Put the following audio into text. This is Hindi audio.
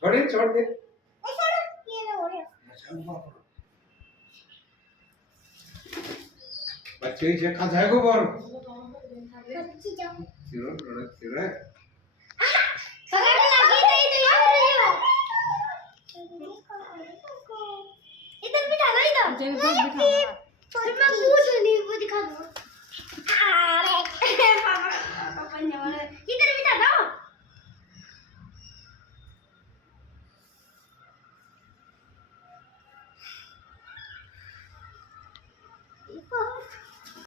छोड़ दे छोड़ दे बच्चे ही खा जाएगा बोल सिरो प्रोडक्ट सिरो पकड़ लगी नहीं तो यार इधर बिठा लो इधर मुझे भी बहुत दिखाना फिर मैं पूछ नहीं वो दिखा दो अरे पापा पापा ने बोला